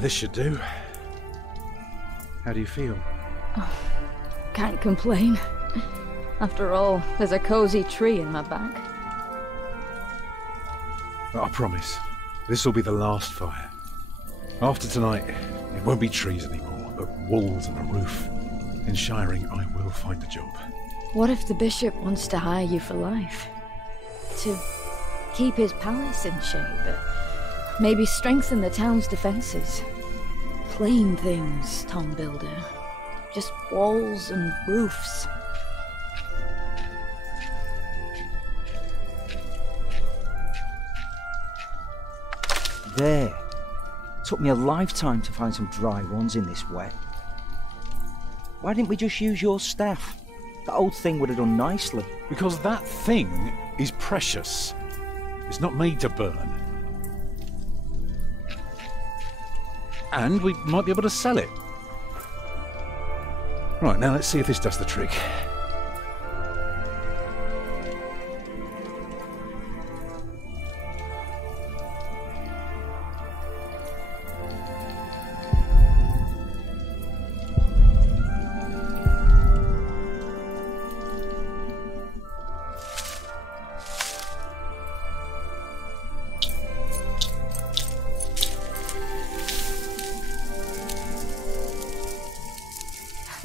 This should do. How do you feel? Oh, can't complain. After all, there's a cozy tree in my back. I promise, this will be the last fire. After tonight, it won't be trees anymore, but walls and a roof. In shiring, I will find a job. What if the bishop wants to hire you for life? To keep his palace in shape, maybe strengthen the town's defenses. Plain things, Tom Builder. Just walls and roofs. There. Took me a lifetime to find some dry ones in this wet. Why didn't we just use your staff? That old thing would have done nicely. Because that thing is precious. It's not made to burn. And we might be able to sell it. Right, now let's see if this does the trick.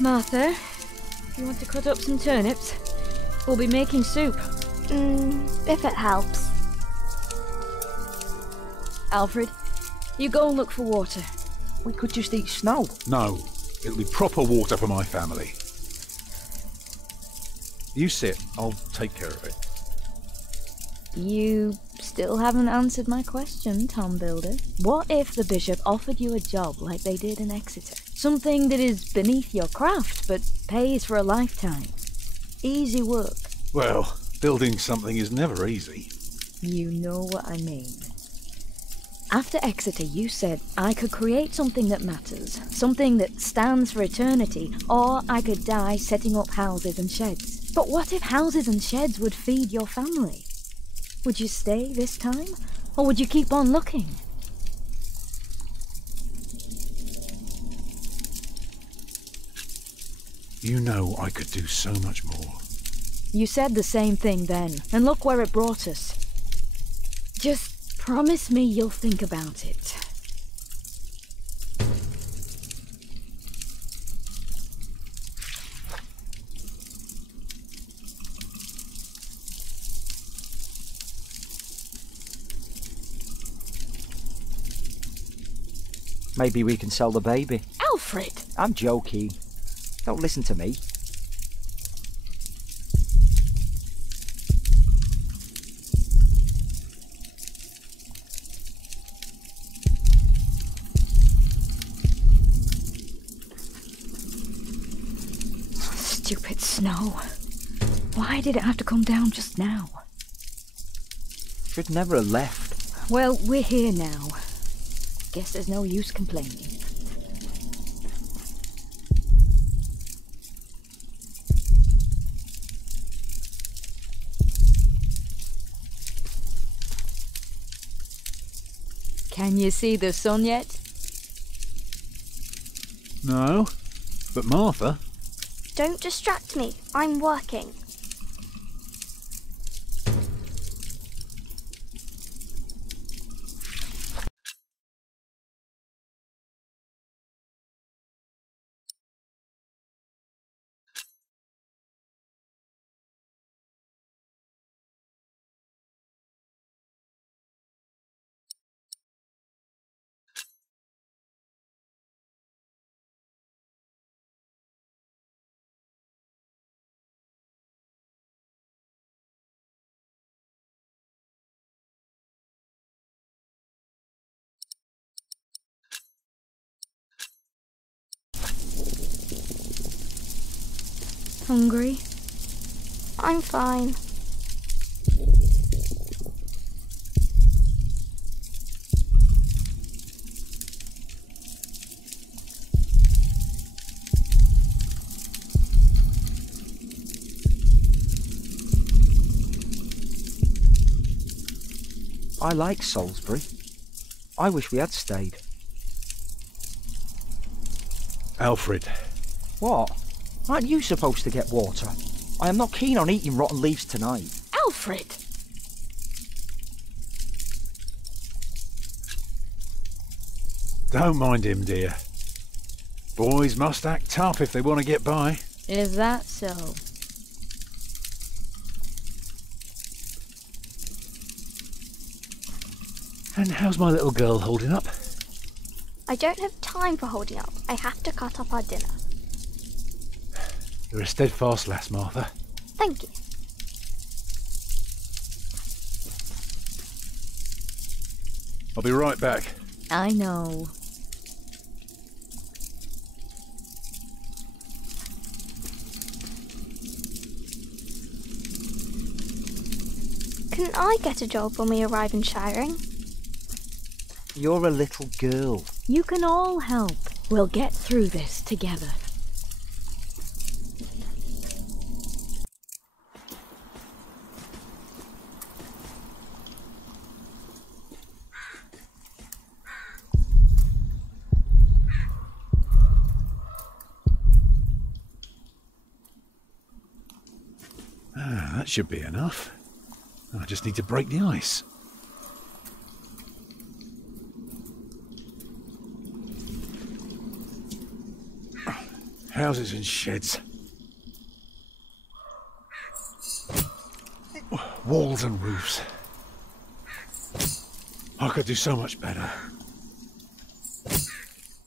Martha, you want to cut up some turnips? We'll be making soup. If it helps. Alfred, you go and look for water. We could just eat snow. No, it'll be proper water for my family. You sit, I'll take care of it. You still haven't answered my question, Tom Builder. What if the bishop offered you a job like they did in Exeter? Something that is beneath your craft, but pays for a lifetime. Easy work. Well, building something is never easy. You know what I mean. After Exeter, you said I could create something that matters, something that stands for eternity, or I could die setting up houses and sheds. But what if houses and sheds would feed your family? Would you stay this time, or would you keep on looking? You know I could do so much more. You said the same thing then, and look where it brought us. Just promise me you'll think about it. Maybe we can sell the baby. Alfred! I'm joking. Don't listen to me. Stupid snow. Why did it have to come down just now? Should never have left. Well, we're here now. Guess there's no use complaining. Can you see the sun yet? No, but Martha... Don't distract me. I'm working. Hungry? I'm fine. I like Salisbury. I wish we had stayed. Alfred. What? Aren't you supposed to get water? I am not keen on eating rotten leaves tonight. Alfred! Don't mind him, dear. Boys must act tough if they want to get by. Is that so? And how's my little girl holding up? I don't have time for holding up. I have to cut up our dinner. You're a steadfast lass, Martha. Thank you. I'll be right back. I know. Can I get a job when we arrive in Shiring? You're a little girl. You can all help. We'll get through this together. That should be enough. I just need to break the ice. Houses and sheds. Walls and roofs. I could do so much better.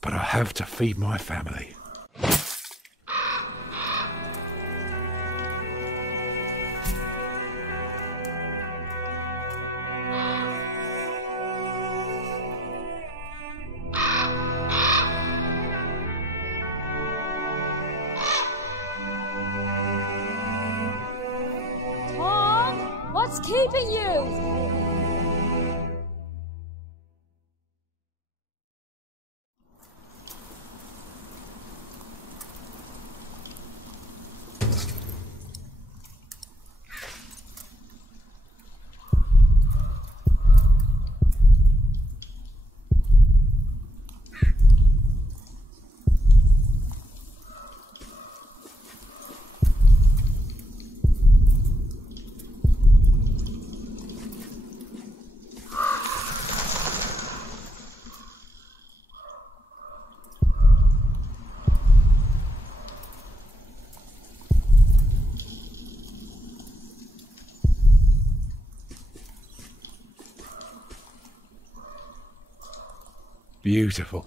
But I have to feed my family. What's keeping you? Beautiful.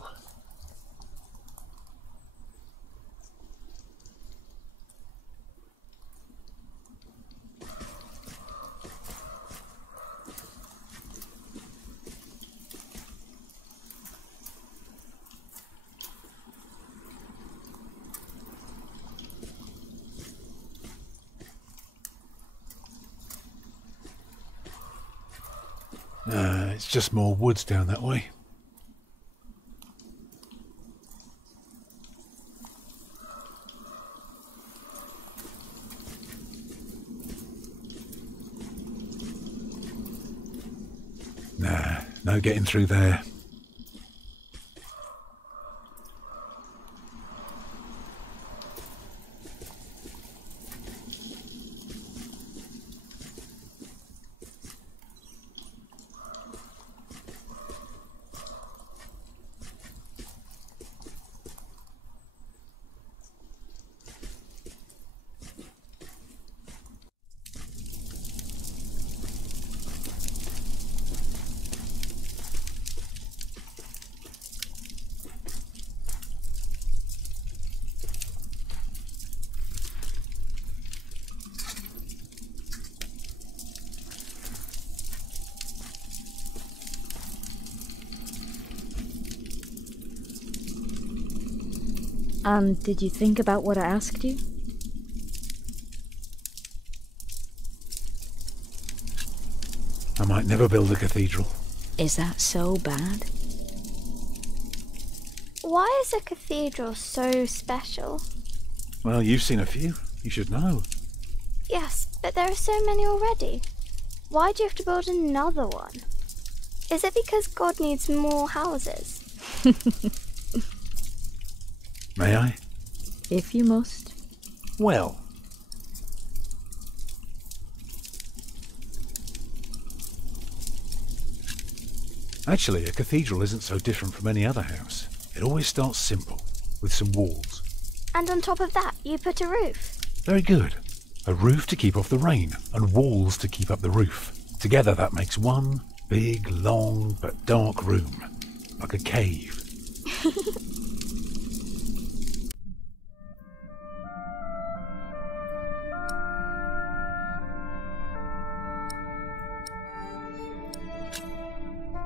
It's just more woods down that way. Nah, no getting through there. And did you think about what I asked you? I might never build a cathedral. Is that so bad? Why is a cathedral so special? Well, you've seen a few. You should know. Yes, but there are so many already. Why do you have to build another one? Is it because God needs more houses? May I? If you must. Well. Actually, a cathedral isn't so different from any other house. It always starts simple, with some walls. And on top of that, you put a roof. Very good. A roof to keep off the rain, and walls to keep up the roof. Together that makes one big, long, but dark room. Like a cave.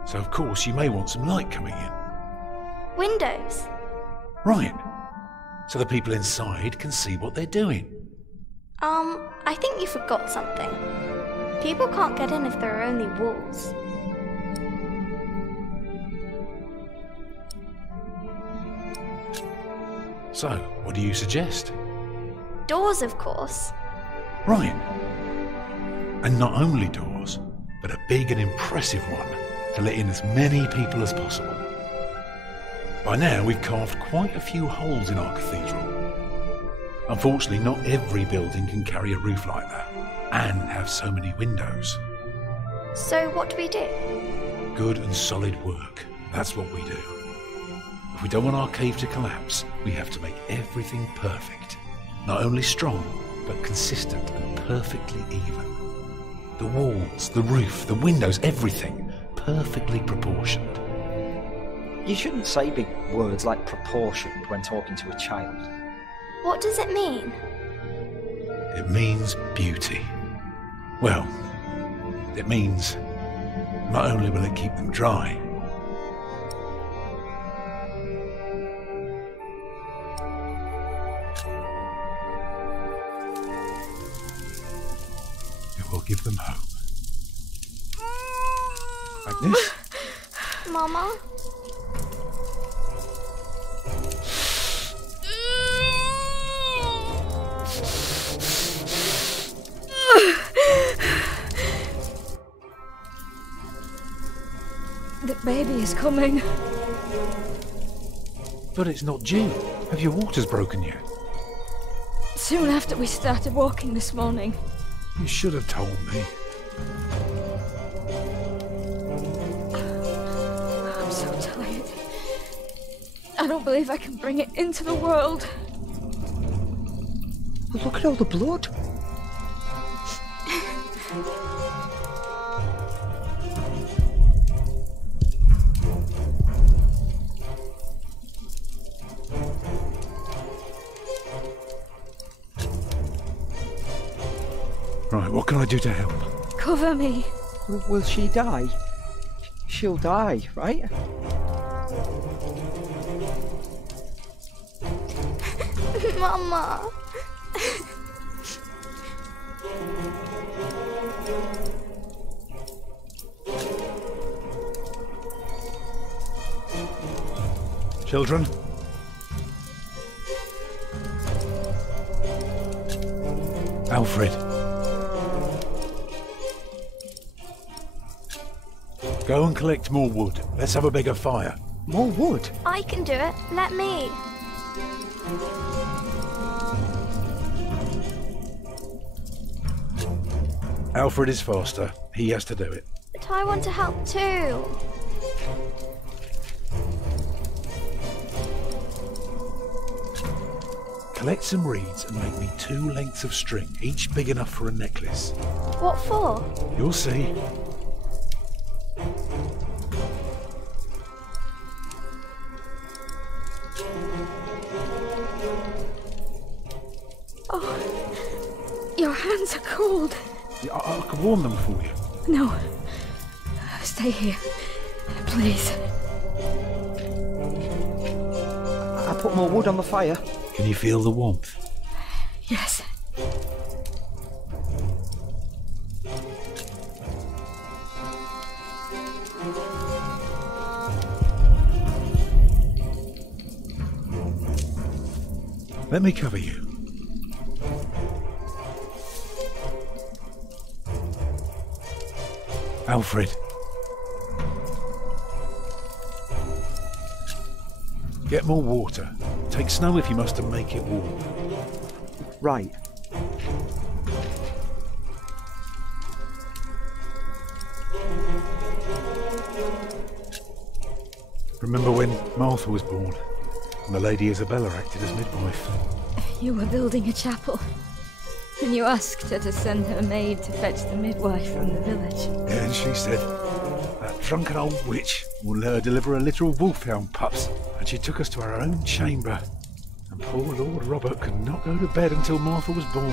So of course you may want some light coming in. Windows. Right. So the people inside can see what they're doing. I think you forgot something. People can't get in if there are only walls. So, what do you suggest? Doors, of course. Right. And not only doors, but a big and impressive one to let in as many people as possible. By now we've carved quite a few holes in our cathedral. Unfortunately, not every building can carry a roof like that and have so many windows. So what do we do? Good and solid work. That's what we do. If we don't want our cave to collapse, we have to make everything perfect. Not only strong, but consistent and perfectly even. The walls, the roof, the windows, everything perfectly proportioned. You shouldn't say big words like proportioned when talking to a child. What does it mean? It means beauty. Well, it means not only will it keep them dry, it will give them hope. Agnes? Mama? The baby is coming. But it's not due. Have your waters broken yet? Soon after we started walking this morning. You should have told me. I'm so tired. I don't believe I can bring it into the world. Look at all the blood. Right, what can I do to help? Cover me. Will she die? She'll die, right? Mama. Children? Alfred. Go and collect more wood. Let's have a bigger fire. More wood? I can do it. Let me. Alfred is faster. He has to do it. But I want to help too. Collect some reeds and make me 2 lengths of string, each big enough for a necklace. What for? You'll see. Oh, your hands are cold. I can warm them for you. No. Stay here. Please. I put more wood on the fire. Can you feel the warmth? Yes. Let me cover you. Alfred. Get more water. Take snow if you must and make it warm. Right. Remember when Martha was born and the Lady Isabella acted as midwife? You were building a chapel, and you asked her to send her maid to fetch the midwife from the village. Yeah, and she said, that drunken old witch will let her deliver a litter of wolfhound pups, and she took us to our own chamber. And poor Lord Robert could not go to bed until Martha was born.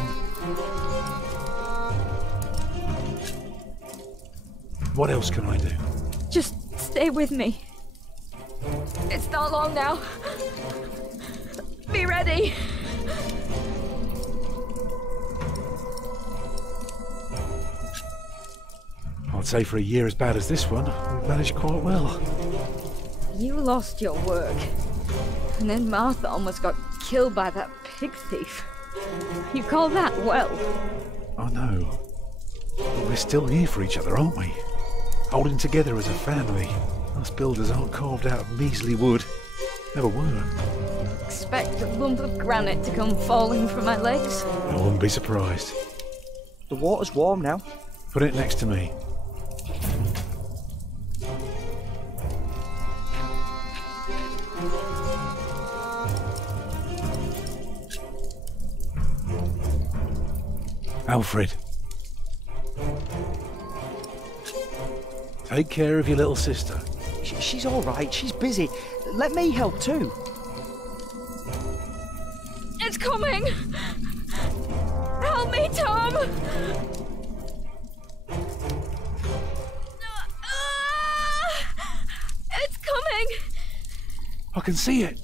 What else can I do? Just stay with me. It's not long now. Be ready. I'd say for a year as bad as this one, we've managed quite well. You lost your work, and then Martha almost got killed by that pig thief. You call that well? I know. But we're still here for each other, aren't we? Holding together as a family. Us builders aren't carved out of measly wood. Never were. Expect a lump of granite to come falling from my legs? I wouldn't be surprised. The water's warm now. Put it next to me. Alfred. Take care of your little sister. She's all right. She's busy. Let me help too. It's coming! Help me, Tom! It's coming! I can see it.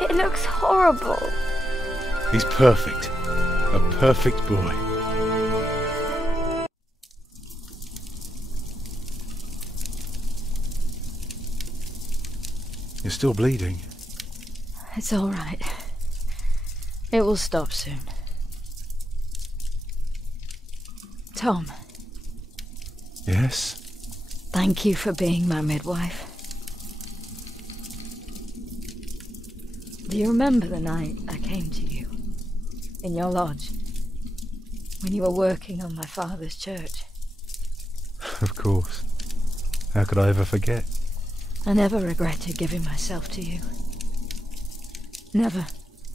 It looks horrible. He's perfect. A perfect boy. You're still bleeding. It's all right. It will stop soon. Tom. Yes? Thank you for being my midwife. Do you remember the night I came to you? In your lodge? When you were working on my father's church? Of course. How could I ever forget? I never regretted giving myself to you. Never.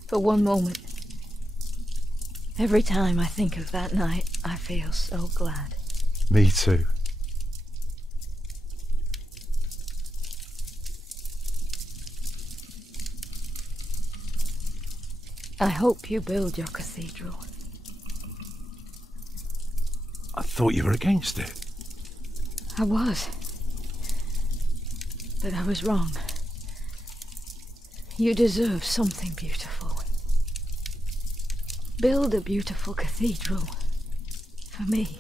For one moment. Every time I think of that night, I feel so glad. Me too. I hope you build your cathedral. I thought you were against it. I was. But I was wrong. You deserve something beautiful. Build a beautiful cathedral. For me.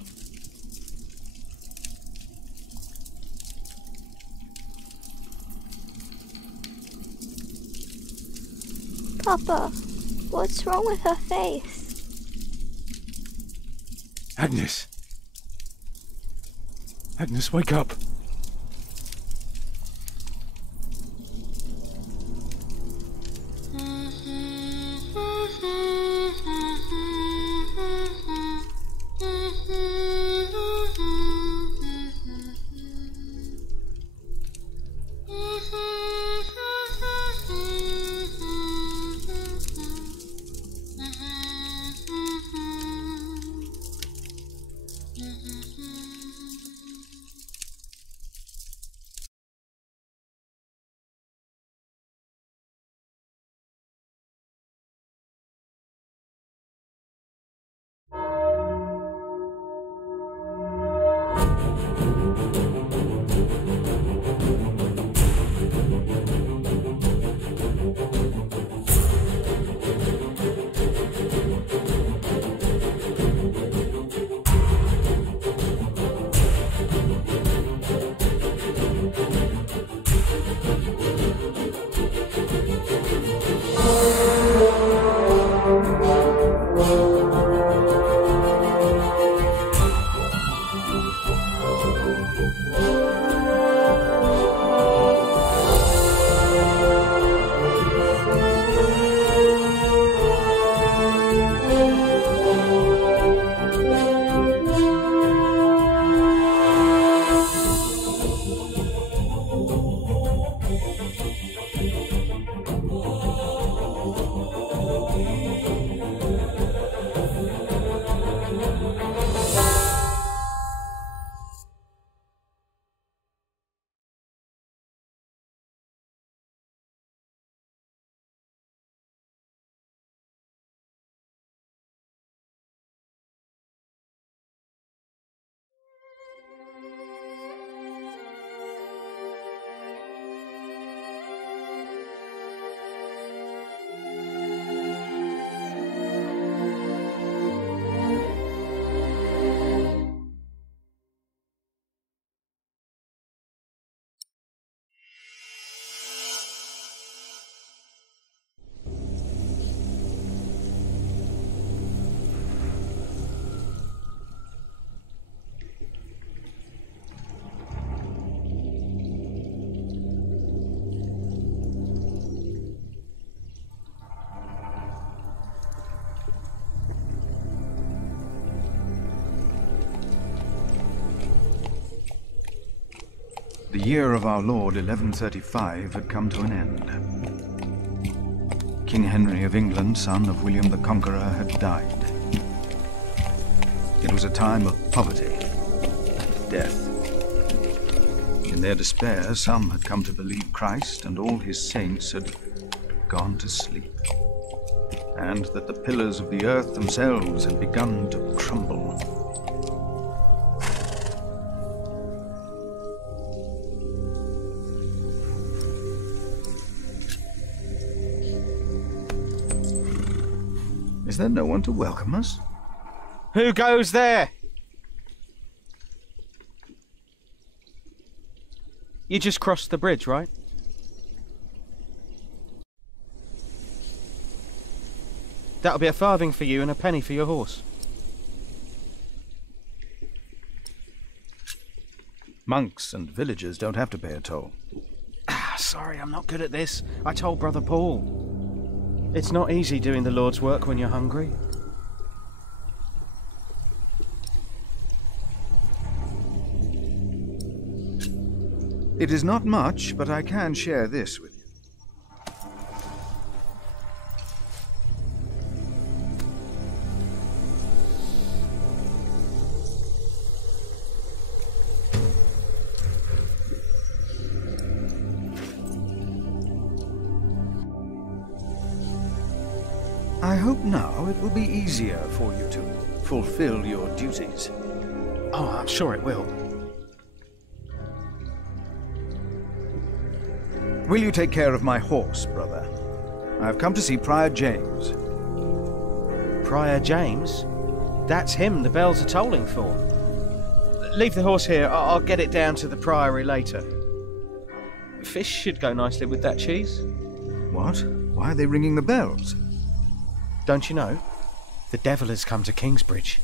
Papa, what's wrong with her face? Agnes! Agnes, wake up! The year of our Lord 1135 had come to an end. King Henry of England, son of William the Conqueror, had died. It was a time of poverty and death. In their despair, some had come to believe Christ and all his saints had gone to sleep, and that the pillars of the earth themselves had begun to crumble. Is there no one to welcome us? Who goes there? You just crossed the bridge, right? That'll be a farthing for you and a penny for your horse. Monks and villagers don't have to pay a toll. Sorry, I'm not good at this. I told Brother Paul. It's not easy doing the Lord's work when you're hungry. It is not much, but I can share this with you. I hope now it will be easier for you to fulfill your duties. Oh, I'm sure it will. Will you take care of my horse, brother? I have come to see Prior James. Prior James? That's him the bells are tolling for. Leave the horse here. I'll get it down to the priory later. Fish should go nicely with that cheese. What? Why are they ringing the bells? Don't you know? The devil has come to Kingsbridge.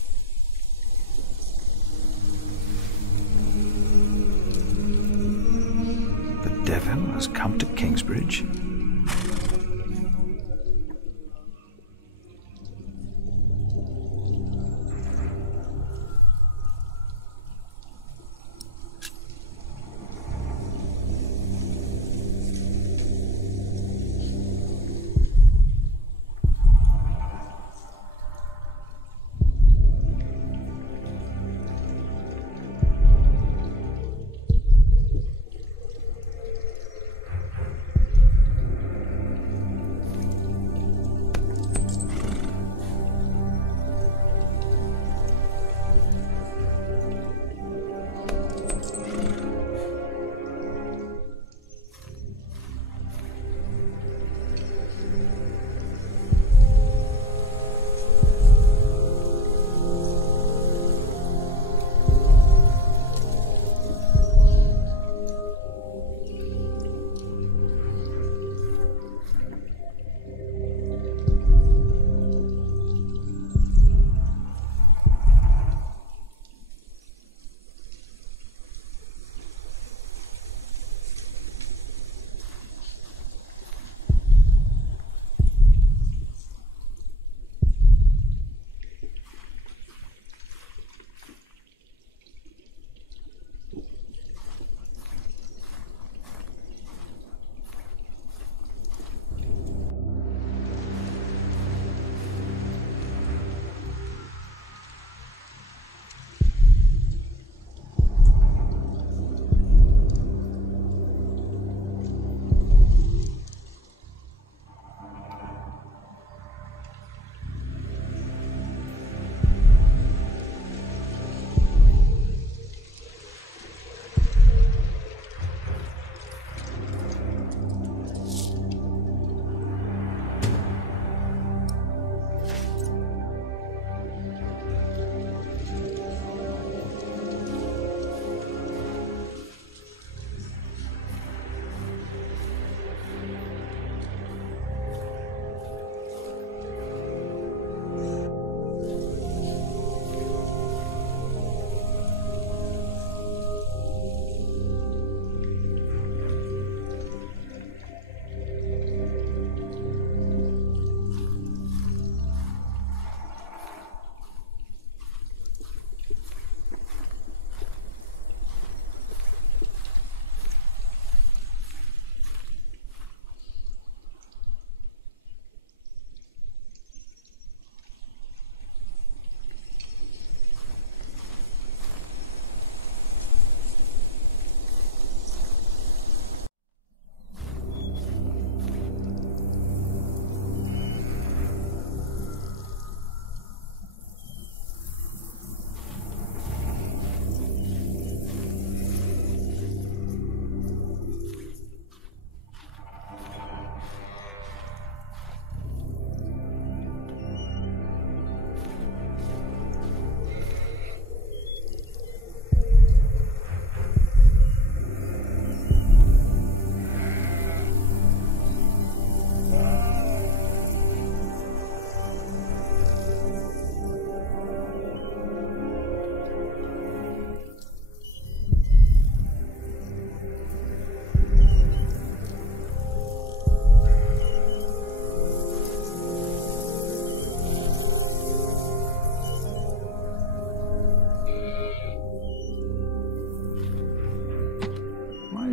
The devil has come to Kingsbridge?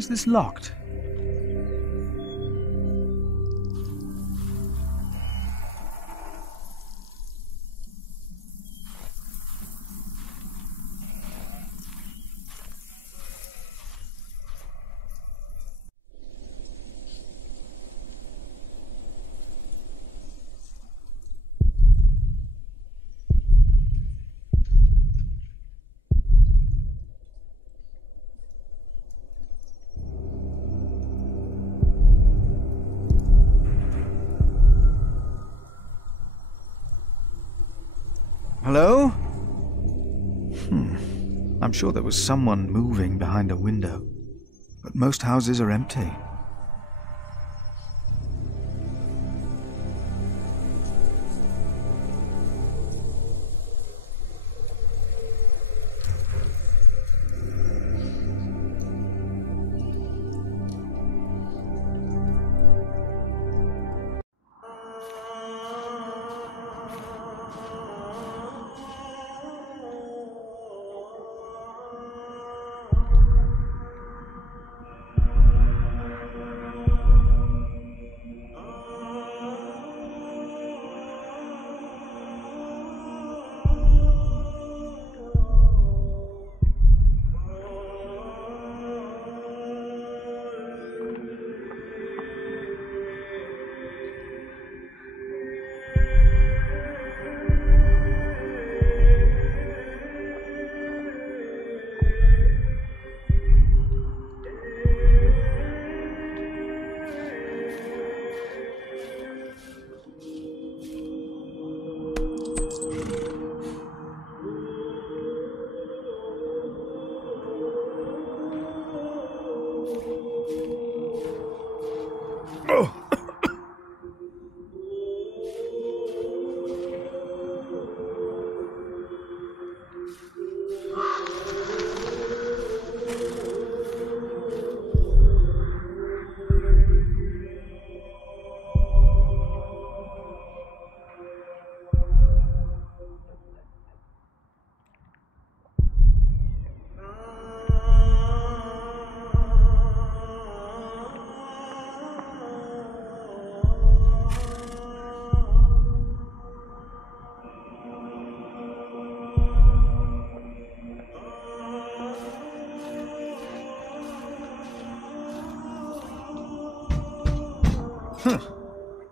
is this locked? Hello? I'm sure there was someone moving behind a window, but most houses are empty.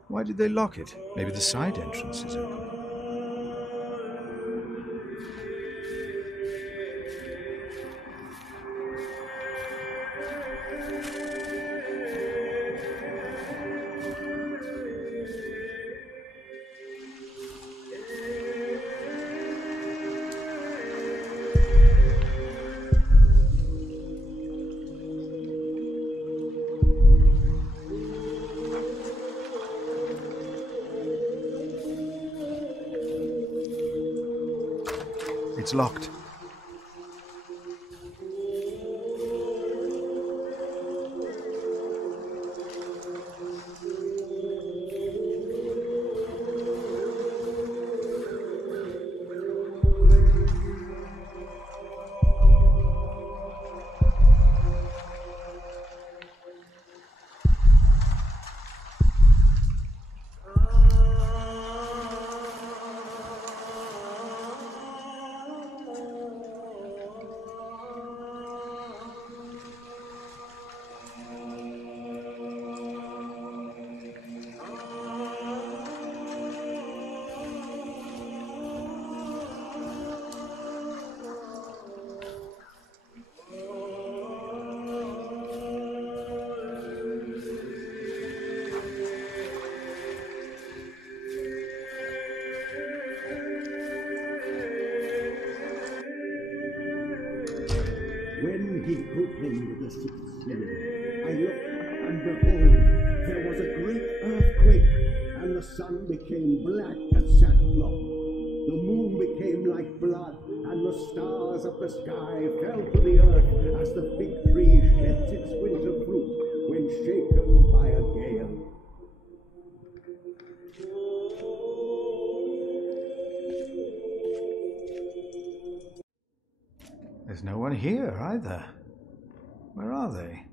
Why did they lock it? Maybe the side entrance is open. It's locked. When he opened the sixth seal, I looked, and behold, there was a great earthquake, and the sun became black as sackcloth. The moon became like blood, and the stars of the sky fell to the earth as the fig tree sheds its winter fruit when shaken by a gale. There's no one here either. Where are they?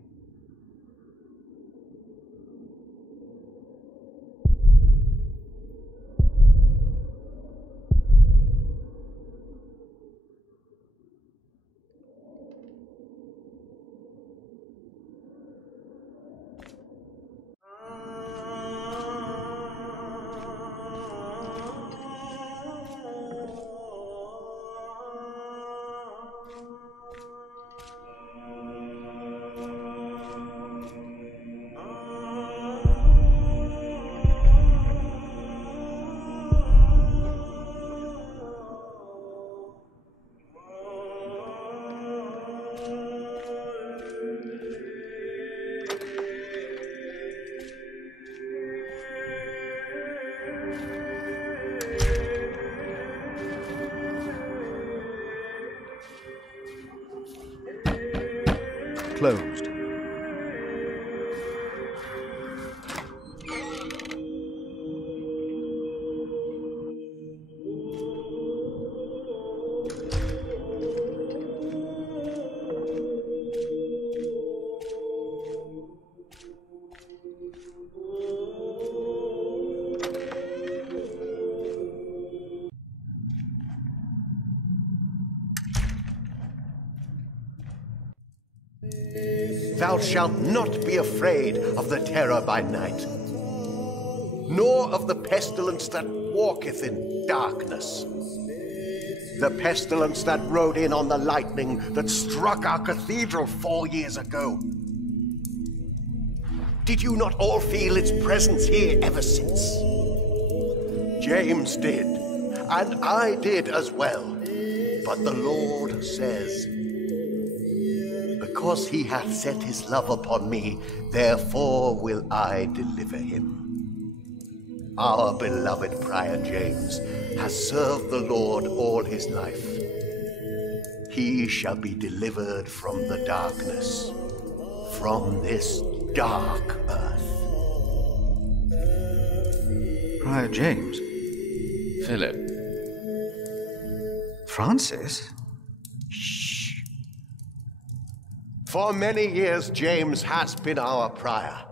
closed. Thou shalt not be afraid of the terror by night, nor of the pestilence that walketh in darkness. The pestilence that rode in on the lightning that struck our cathedral 4 years ago. Did you not all feel its presence here ever since? James did, and I did as well. But the Lord says, because he hath set his love upon me, therefore will I deliver him. Our beloved Prior James has served the Lord all his life. He shall be delivered from the darkness, from this dark earth. Prior James? Philip. Francis? For many years, James has been our prior.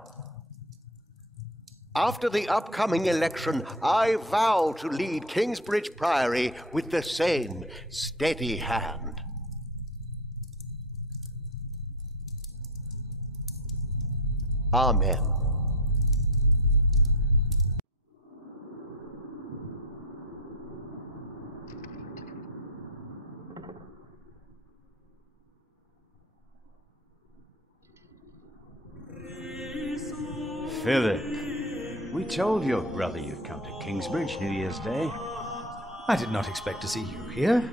After the upcoming election, I vow to lead Kingsbridge Priory with the same steady hand. Amen. Philip, we told your brother you'd come to Kingsbridge New Year's Day. I did not expect to see you here.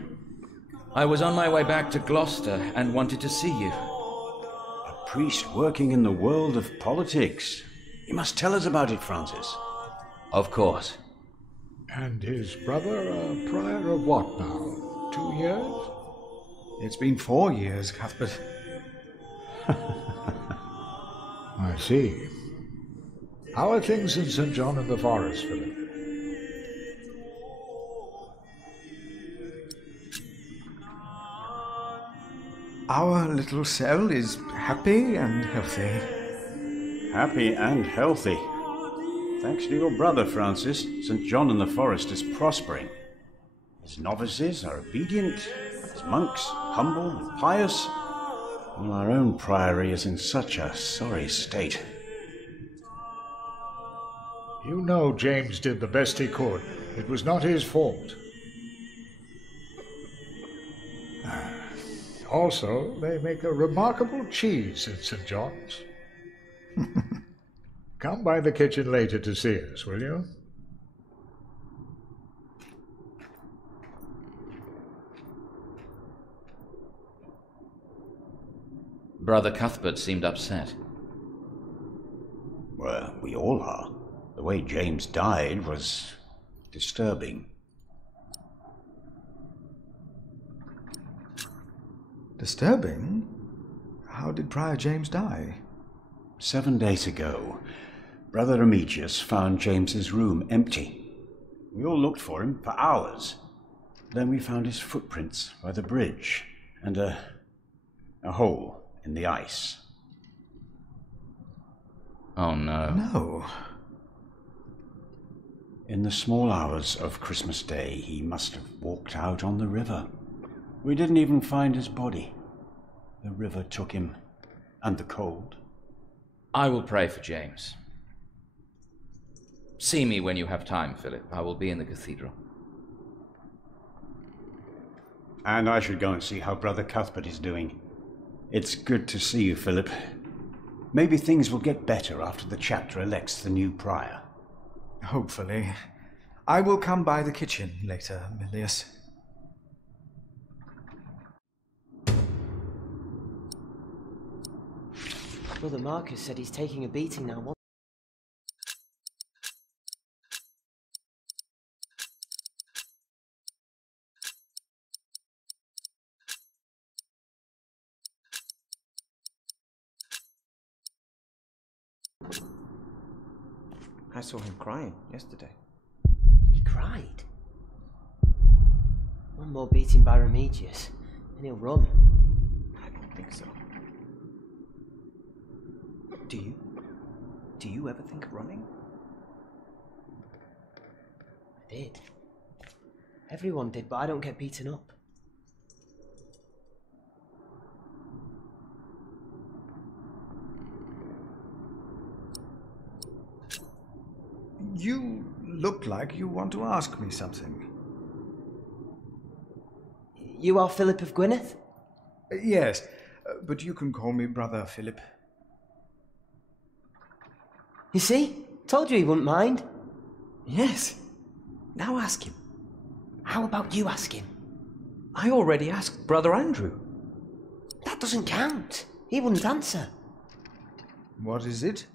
I was on my way back to Gloucester and wanted to see you. A priest working in the world of politics. You must tell us about it, Francis. Of course. And his brother a prior of what now? 2 years? It's been 4 years, Cuthbert. I see. How are things in St. John in the Forest, Philip? Our little cell is happy and healthy. Happy and healthy. Thanks to your brother, Francis, St. John in the Forest is prospering. His novices are obedient, his monks humble and pious, while our own priory is in such a sorry state. You know James did the best he could. It was not his fault. Also, they make a remarkable cheese in St. John's. Come by the kitchen later to see us, will you? Brother Cuthbert seemed upset. Well, we all are. The way James died was disturbing. Disturbing? How did Prior James die? 7 days ago, Brother Remigius found James's room empty. We all looked for him for hours. Then we found his footprints by the bridge and a hole in the ice. Oh no. No. In the small hours of Christmas Day, he must have walked out on the river. We didn't even find his body. The river took him, and the cold. I will pray for James. See me when you have time, Philip. I will be in the cathedral. And I should go and see how Brother Cuthbert is doing. It's good to see you, Philip. Maybe things will get better after the chapter elects the new prior. Hopefully. I will come by the kitchen later, Milius. Brother Marcus said he's taking a beating now. I saw him crying yesterday. He cried? One more beating by Remigius, and he'll run. I don't think so. Do you? Do you ever think of running? I did. Everyone did, but I don't get beaten up. You look like you want to ask me something. You are Philip of Gwynedd? Yes, but you can call me Brother Philip. You see? Told you he wouldn't mind. Yes. Now ask him. How about you ask him? I already asked Brother Andrew. That doesn't count. He wouldn't answer. What is it?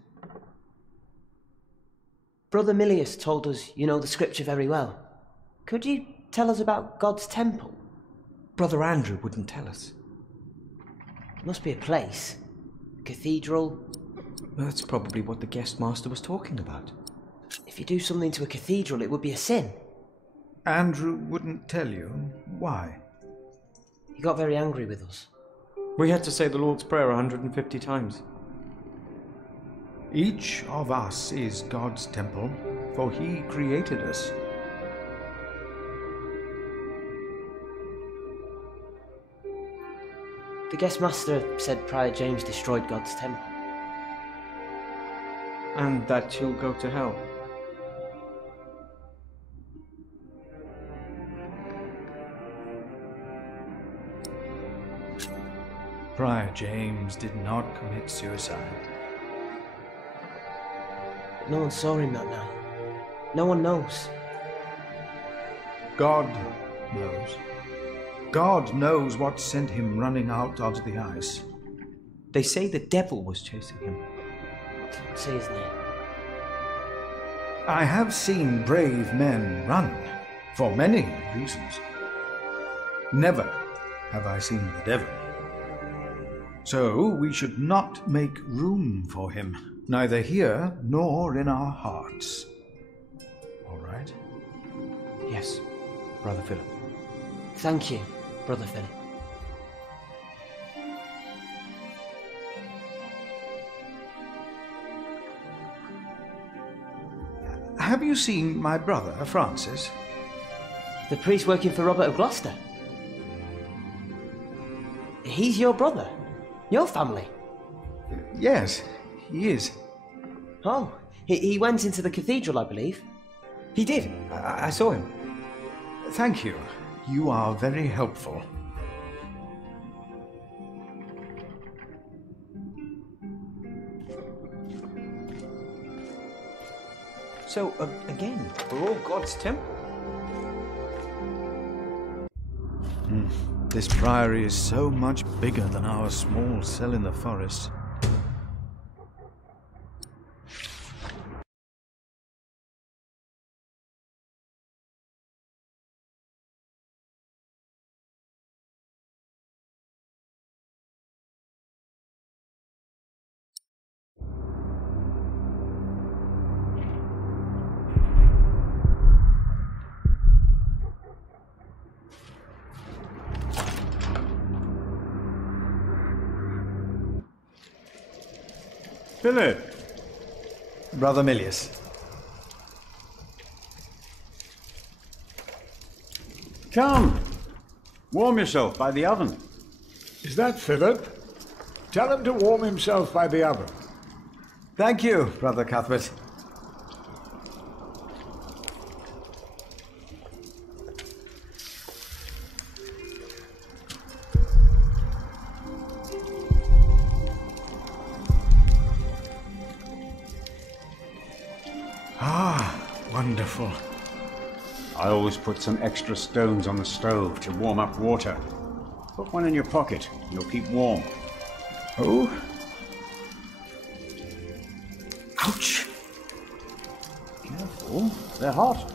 Brother Milius told us you know the scripture very well. Could you tell us about God's temple? Brother Andrew wouldn't tell us. It must be a place. A cathedral. That's probably what the guest master was talking about. If you do something to a cathedral, it would be a sin. Andrew wouldn't tell you. Why? He got very angry with us. We had to say the Lord's Prayer 150 times. Each of us is God's temple, for He created us. The guest master said Prior James destroyed God's temple. And that he'll go to hell. Prior James did not commit suicide. No one saw him that night. No one knows. God knows. God knows what sent him running out onto the ice. They say the devil was chasing him. Don't say his name. I have seen brave men run, for many reasons. Never have I seen the devil. So we should not make room for him, neither here nor in our hearts. All right? Yes, Brother Philip. Thank you, Brother Philip. Have you seen my brother, Francis? The priest working for Robert of Gloucester. He's your brother? Your family? Yes, he is. Oh, he went into the cathedral, I believe. He did. I saw him. Thank you. You are very helpful. So, again, we're all God's temple. This priory is so much bigger than our small cell in the forest. Philip! Brother Milius. Come! Warm yourself by the oven. Is that Philip? Tell him to warm himself by the oven. Thank you, Brother Cuthbert. Wonderful. I always put some extra stones on the stove to warm up water. Put one in your pocket, you'll keep warm. Oh? Ouch! Careful, they're hot.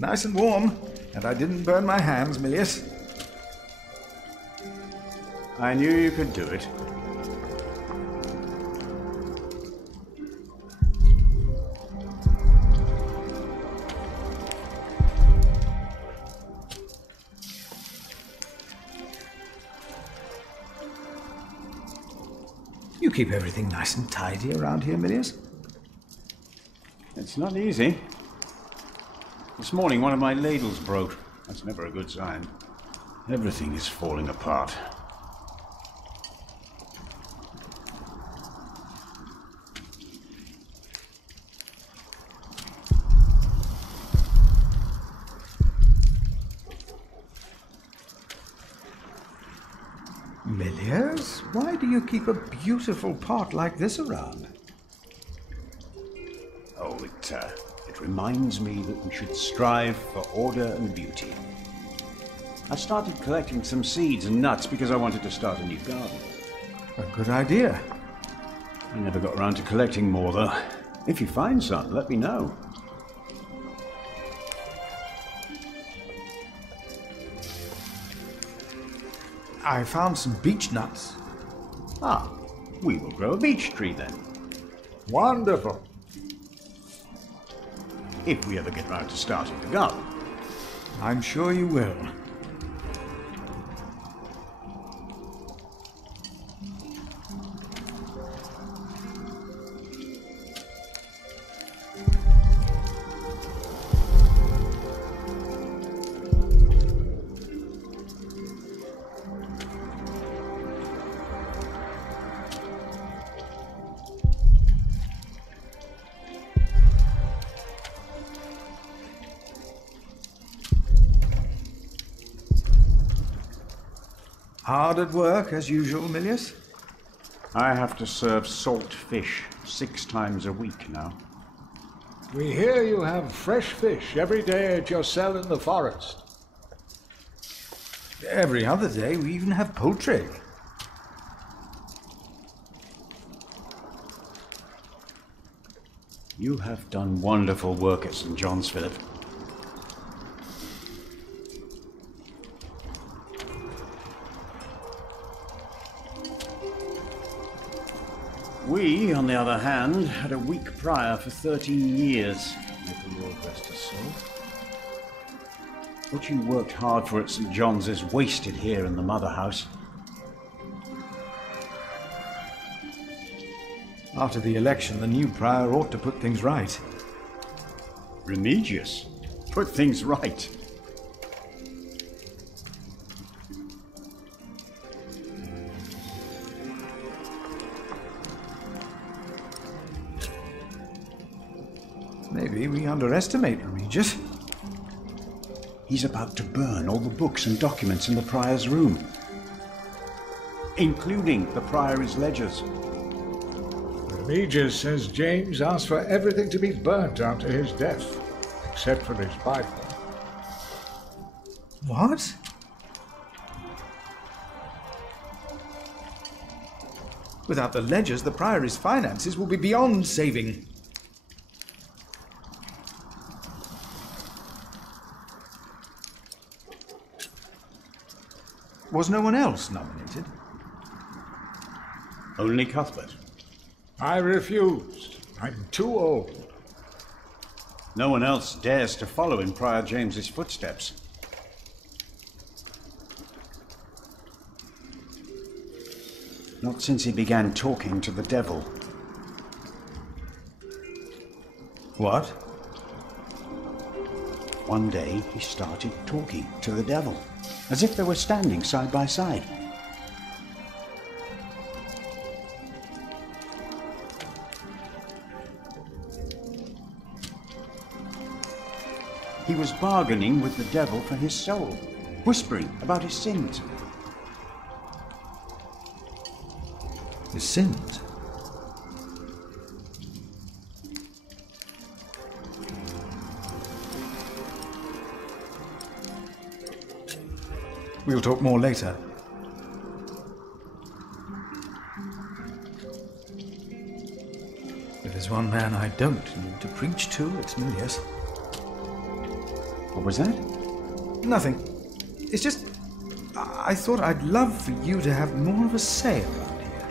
Nice and warm, and I didn't burn my hands, Milius. I knew you could do it. You keep everything nice and tidy around here, Milius? It's not easy. This morning one of my ladles broke. That's never a good sign. Everything is falling apart. Milius, why do you keep a beautiful pot like this around? Oh, it reminds me that we should strive for order and beauty. I started collecting some seeds and nuts because I wanted to start a new garden. A good idea. I never got around to collecting more, though. If you find some, let me know. I found some beech nuts. Ah, we will grow a beech tree then. Wonderful. If we ever get round to starting the garden. I'm sure you will. Hard at work, as usual, Milius? I have to serve salt fish 6 times a week now. We hear you have fresh fish every day at your cell in the forest. Every other day, we even have poultry. You have done wonderful work at St. John's, Philip. We, on the other hand, had a weak prior for 13 years. May the Lord rest his soul. What you worked hard for at St. John's is wasted here in the mother house. After the election, the new prior ought to put things right. Remigius? Put things right? Maybe we underestimate Remigius. He's about to burn all the books and documents in the prior's room, including the priory's ledgers. Remigius says James asked for everything to be burnt after his death, except for his Bible. What? Without the ledgers, the priory's finances will be beyond saving. Was no one else nominated? Only Cuthbert. I refused. I'm too old. No one else dares to follow in Prior James's footsteps. Not since he began talking to the devil. What? One day he started talking to the devil, as if they were standing side by side. He was bargaining with the devil for his soul, whispering about his sins. His sins? We'll talk more later. If there's one man I don't need to preach to, it's Milius. What was that? Nothing. It's just... I thought I'd love for you to have more of a say around here.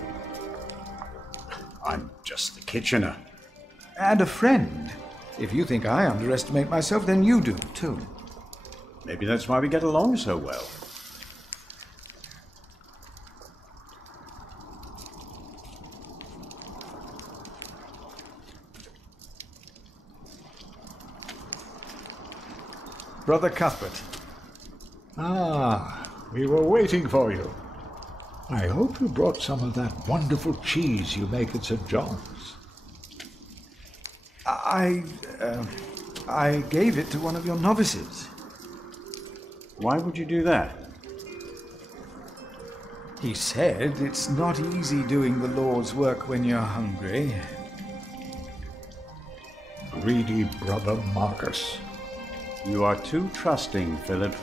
I'm just the kitchener. And a friend. If you think I underestimate myself, then you do, too. Maybe that's why we get along so well. Brother Cuthbert. Ah, we were waiting for you. I hope you brought some of that wonderful cheese you make at St. John's. I gave it to one of your novices. Why would you do that? He said it's not easy doing the Lord's work when you're hungry. Greedy brother Marcus. You are too trusting, Philip.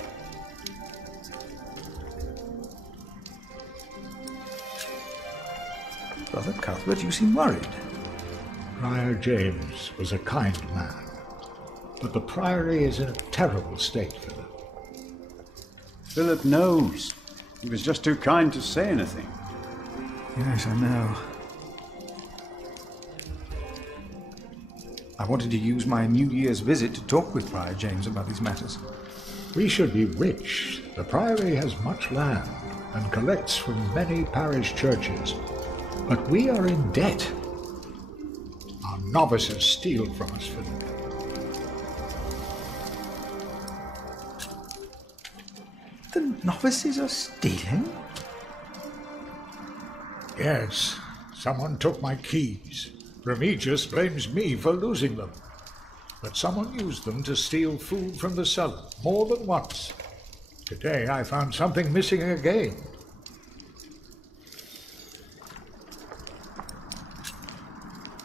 Brother Cuthbert, you seem worried. Prior James was a kind man, but the priory is in a terrible state, Philip. Philip knows. He was just too kind to say anything. Yes, I know. I wanted to use my New Year's visit to talk with Prior James about these matters. We should be rich. The priory has much land and collects from many parish churches. But we are in debt. Our novices steal from us, Philip. The novices are stealing? Yes. Someone took my keys. Remigius blames me for losing them. But someone used them to steal food from the cellar, more than once. Today I found something missing again.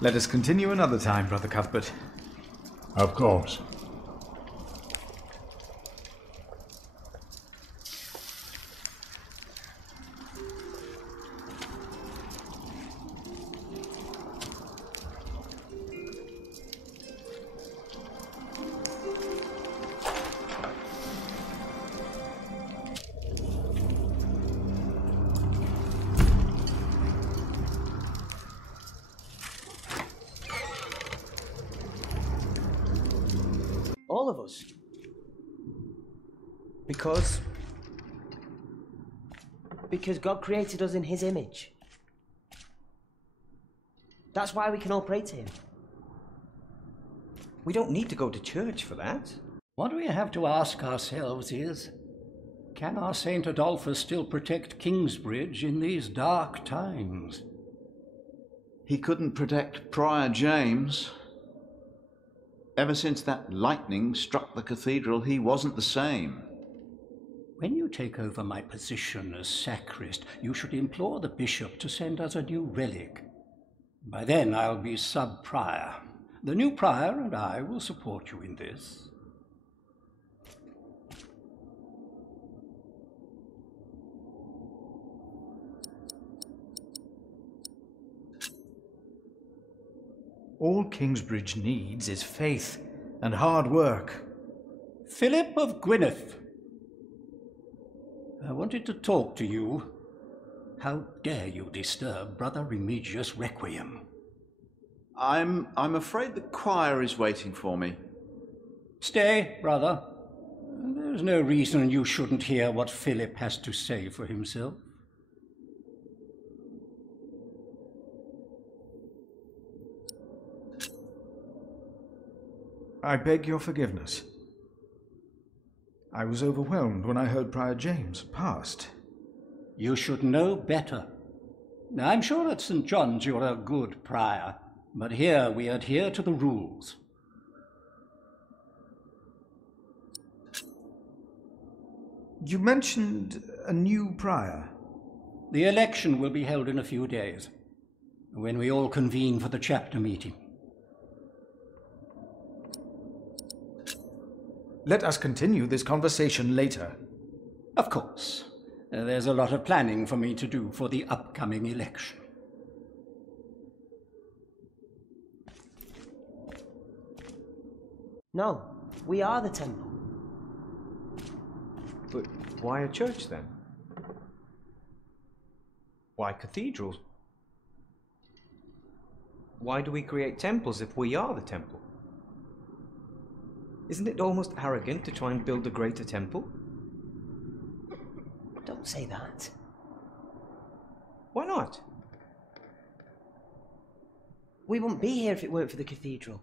Let us continue another time, Brother Cuthbert. Of course. All of us. Because God created us in His image. That's why we can all pray to Him. We don't need to go to church for that. What we have to ask ourselves is, can our St. Adolphus still protect Kingsbridge in these dark times? He couldn't protect Prior James. Ever since that lightning struck the cathedral, he wasn't the same. When you take over my position as sacrist, you should implore the bishop to send us a new relic. By then I'll be sub-prior. The new prior and I will support you in this. All Kingsbridge needs is faith and hard work. Philip of Gwynedd, I wanted to talk to you. How dare you disturb Brother Remigius' requiem? I'm afraid the choir is waiting for me. Stay, brother. There's no reason you shouldn't hear what Philip has to say for himself. I beg your forgiveness. I was overwhelmed when I heard Prior James passed. You should know better. I'm sure at St. John's you're a good prior, but here we adhere to the rules. You mentioned a new prior. The election will be held in a few days, when we all convene for the chapter meeting. Let us continue this conversation later. Of course. There's a lot of planning for me to do for the upcoming election. No, we are the temple. Why a church then? Why cathedrals? Why do we create temples if we are the temple? Isn't it almost arrogant to try and build a greater temple? Don't say that. Why not? We wouldn't be here if it weren't for the cathedral.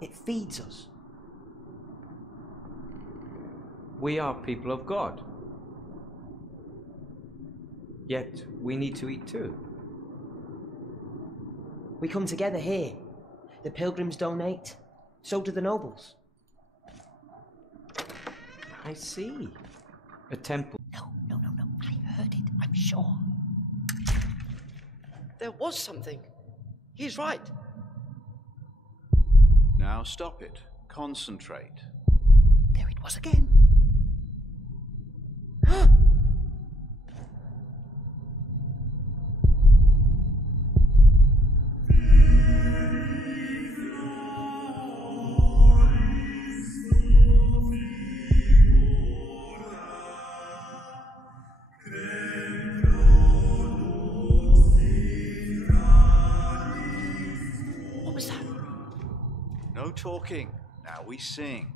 It feeds us. We are people of God. Yet we need to eat too. We come together here. The pilgrims donate. So do the nobles. I see. A temple. No. I heard it, I'm sure. There was something. He's right. Now stop it. Concentrate. There it was again. No talking. Now we sing.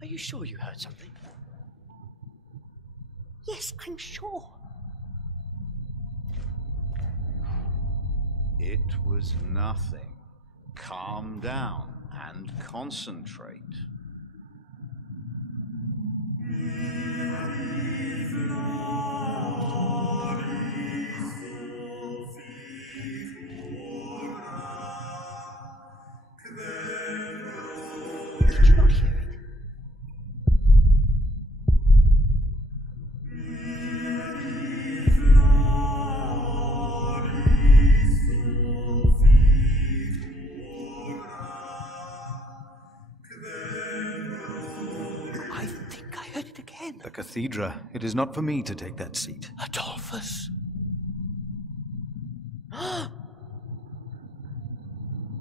Are you sure you heard something? Yes, I'm sure. It was nothing. Calm down and concentrate. Did you not hear it? I think I heard it again. The cathedra. It is not for me to take that seat. Adolphus.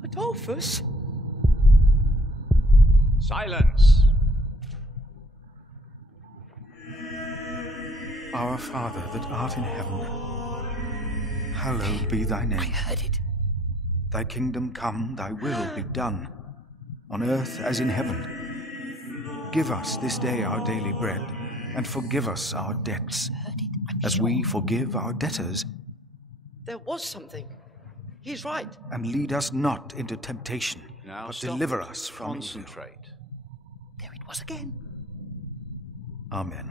Adolphus? Silence! Our Father that art in heaven, hallowed be thy name. I heard it. Thy kingdom come, thy will be done, on earth as in heaven. Give us this day our daily bread, and forgive us our debts, as we forgive our debtors. There was something. He's right. And lead us not into temptation, Now but stop deliver it. us from evil. Concentrate. There it was again. Amen.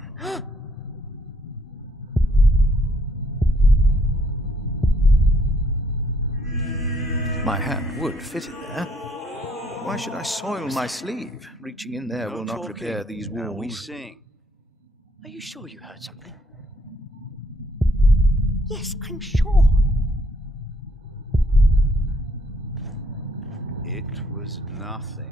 My hand would fit in there. Why should I soil my sleeve? Reaching in there will not repair these Now we walls. sing. Are you sure you heard something? Yes, I'm sure. It was nothing.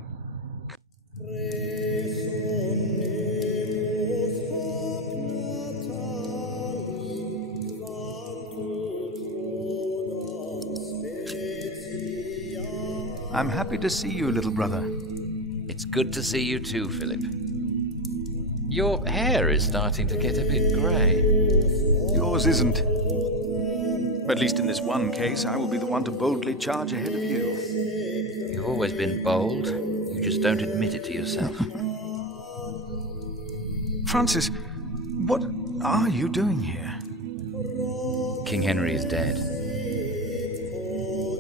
I'm happy to see you, little brother. It's good to see you too, Philip. Your hair is starting to get a bit grey. Yours isn't. At least in this one case, I will be the one to boldly charge ahead of you. You've always been bold. You just don't admit it to yourself. Francis, what are you doing here? King Henry is dead.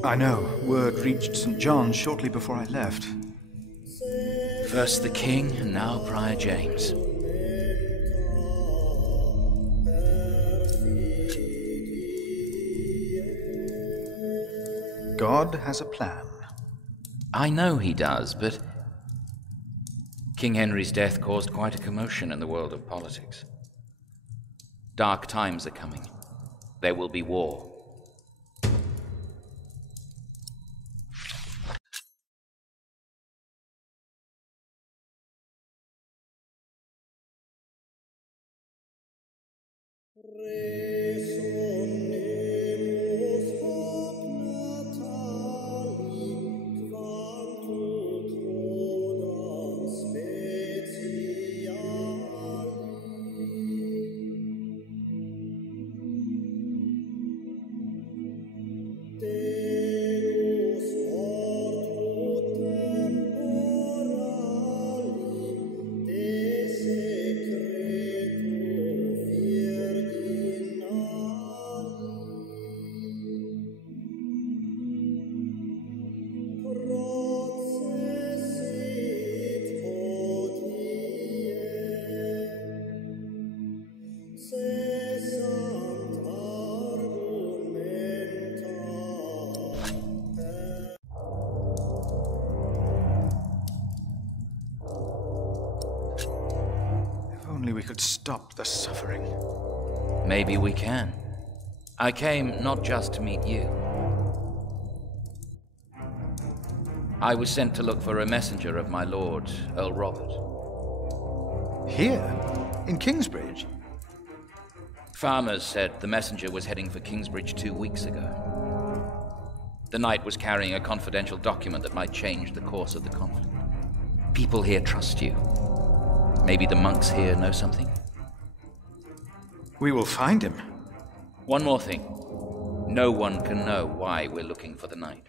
I know. Word reached St. John's shortly before I left. First the king, and now Prior James. God has a plan. I know he does, but King Henry's death caused quite a commotion in the world of politics. Dark times are coming. There will be war. only we could stop the suffering. Maybe we can. I came not just to meet you. I was sent to look for a messenger of my lord, Earl Robert. Here? In Kingsbridge? Farmers said the messenger was heading for Kingsbridge 2 weeks ago. The knight was carrying a confidential document that might change the course of the conflict. People here trust you. Maybe the monks here know something? We will find him. One more thing. No one can know why we're looking for the knight.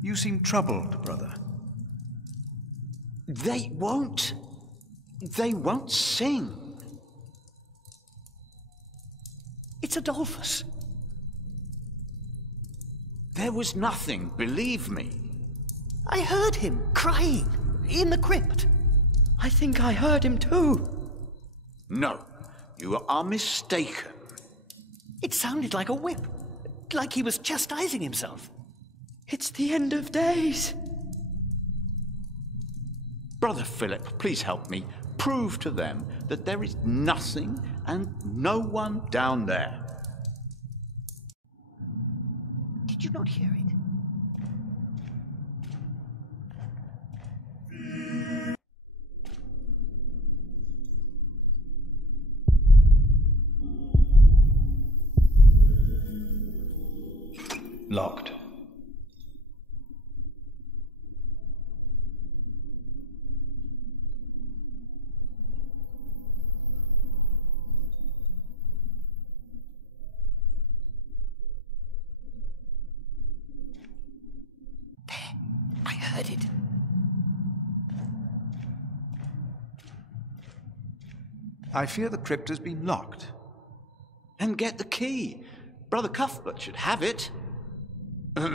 You seem troubled, brother. They won't sing. It's Adolphus. There was nothing, believe me. I heard him crying in the crypt. I think I heard him too. No, you are mistaken. It sounded like a whip, like he was chastising himself. It's the end of days. Brother Philip, please help me. Prove to them that there is nothing and no one down there. Did you not hear it? Locked. I heard it. I fear the crypt has been locked. Then get the key. Brother Cuthbert should have it. There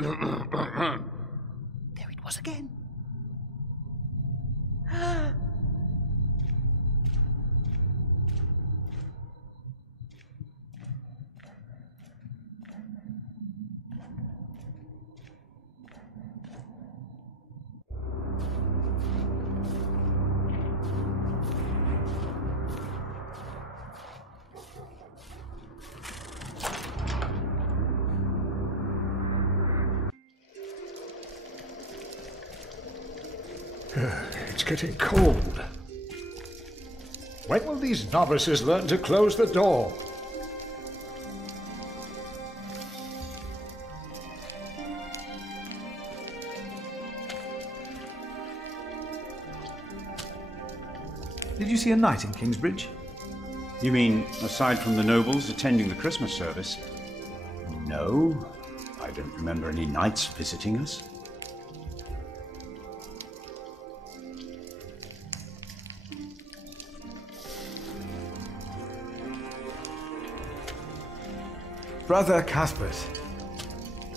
it was again. It's getting cold. When will these novices learn to close the door? Did you see a knight in Kingsbridge? You mean, aside from the nobles attending the Christmas service? No, I don't remember any knights visiting us. Brother Cuthbert.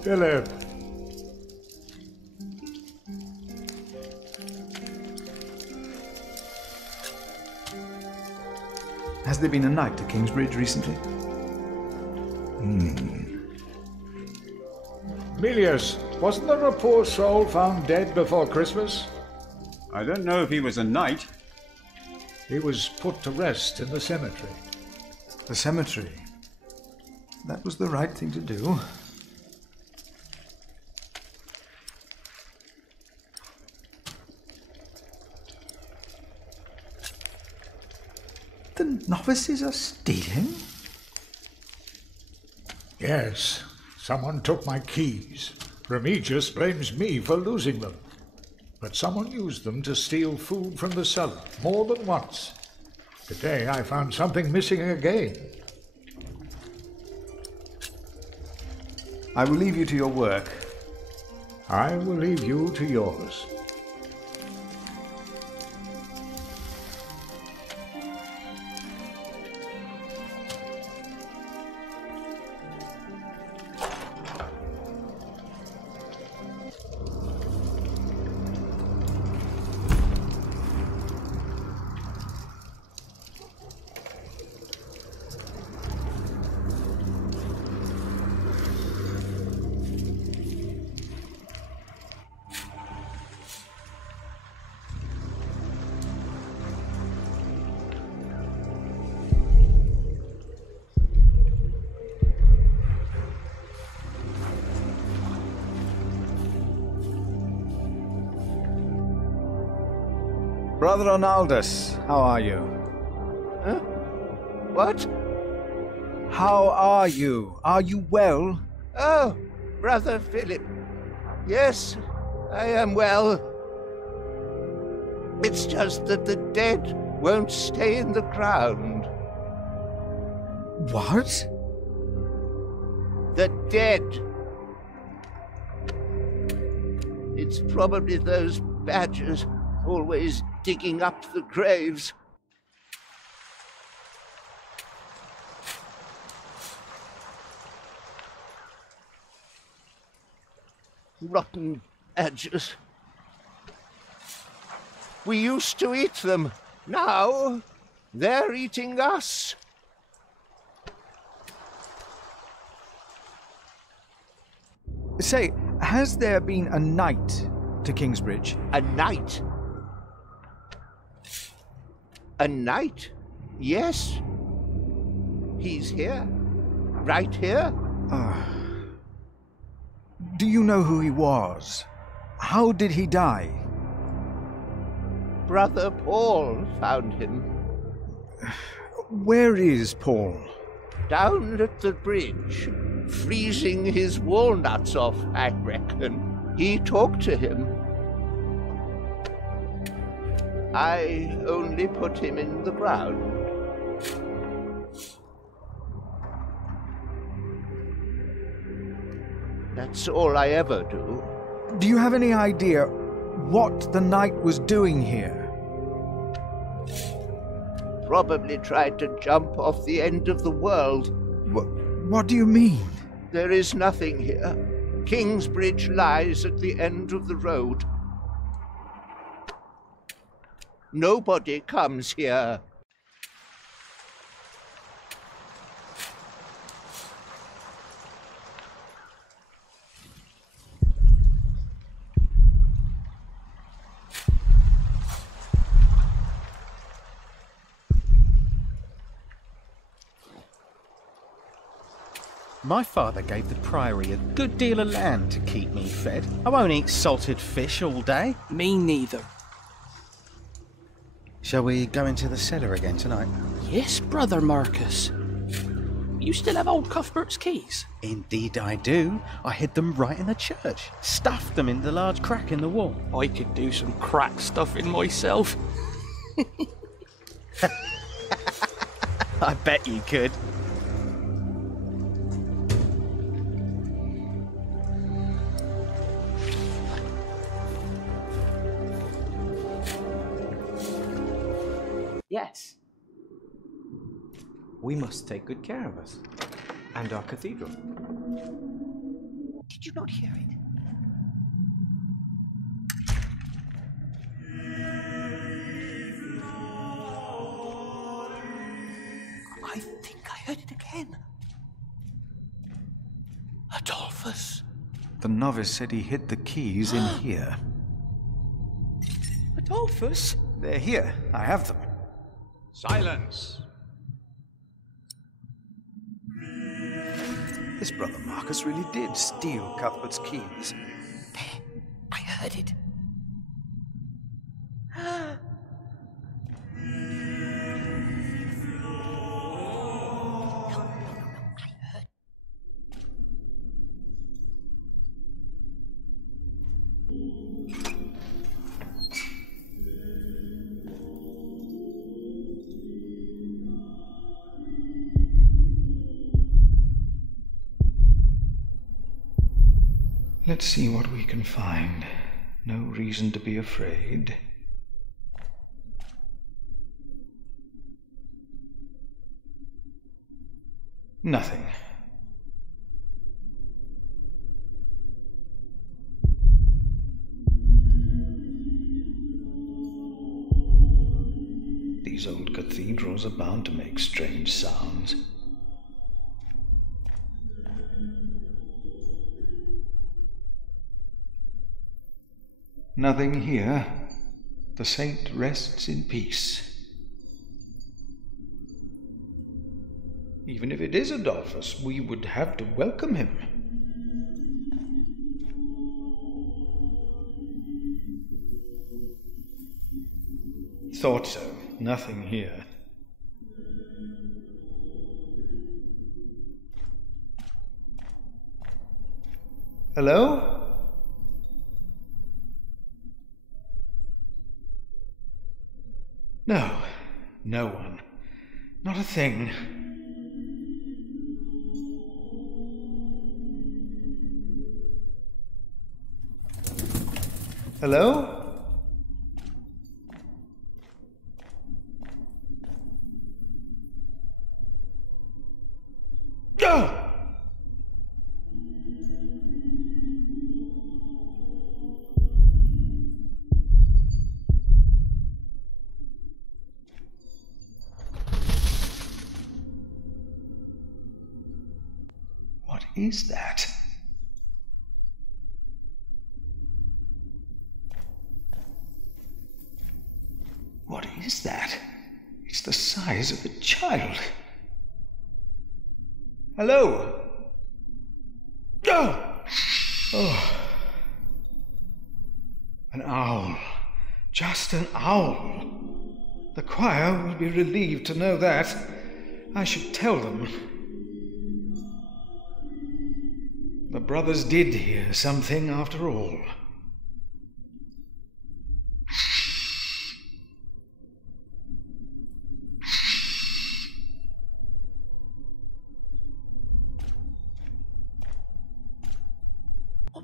Philip. Has there been a knight to Kingsbridge recently? Milius, wasn't there a poor soul found dead before Christmas? I don't know if he was a knight. He was put to rest in the cemetery. The cemetery? That was the right thing to do. The novices are stealing? Yes, someone took my keys. Remigius blames me for losing them. But someone used them to steal food from the cellar, more than once. Today I found something missing again. I will leave you to your work. I will leave you to yours. Brother Ronaldus, how are you? Huh? What? How are you? Are you well? Oh, Brother Philip. Yes, I am well. It's just that the dead won't stay in the ground. What? The dead. It's probably those badgers always digging up the graves. Rotten badgers. We used to eat them. Now they're eating us. Say, has there been a knight to Kingsbridge? A knight? A knight? Yes. He's here. Right here. Do you know who he was? How did he die? Brother Paul found him. Where is Paul? Down at the bridge, freezing his walnuts off, I reckon. He talked to him. I only put him in the ground. That's all I ever do. Do you have any idea what the knight was doing here? Probably tried to jump off the end of the world. What do you mean? There is nothing here. Kingsbridge lies at the end of the road. Nobody comes here. My father gave the priory a good deal of land to keep me fed. I won't eat salted fish all day. Me neither. Shall we go into the cellar again tonight? Yes, Brother Marcus. You still have old Cuthbert's keys? Indeed I do. I hid them right in the church. Stuffed them in the large crack in the wall. I could do some crack stuffing myself. I bet you could. Yes. We must take good care of us. And our cathedral. Did you not hear it? I think I heard it again. Adolphus. The novice said he hid the keys in here. Adolphus? They're here. I have them. Silence! This brother Marcus really did steal Cuthbert's keys. There, I heard it. Let's see what we can find. No reason to be afraid. Nothing. These old cathedrals are bound to make strange sounds. Nothing here. The saint rests in peace. Even if it is Adolphus, we would have to welcome him. thought so. Nothing here. Hello? No. No one. Not a thing. Hello? Go! What is that? What is that? It's the size of a child. Hello? Oh. An owl. Just an owl. The choir will be relieved to know that. I should tell them. The brothers did hear something after all.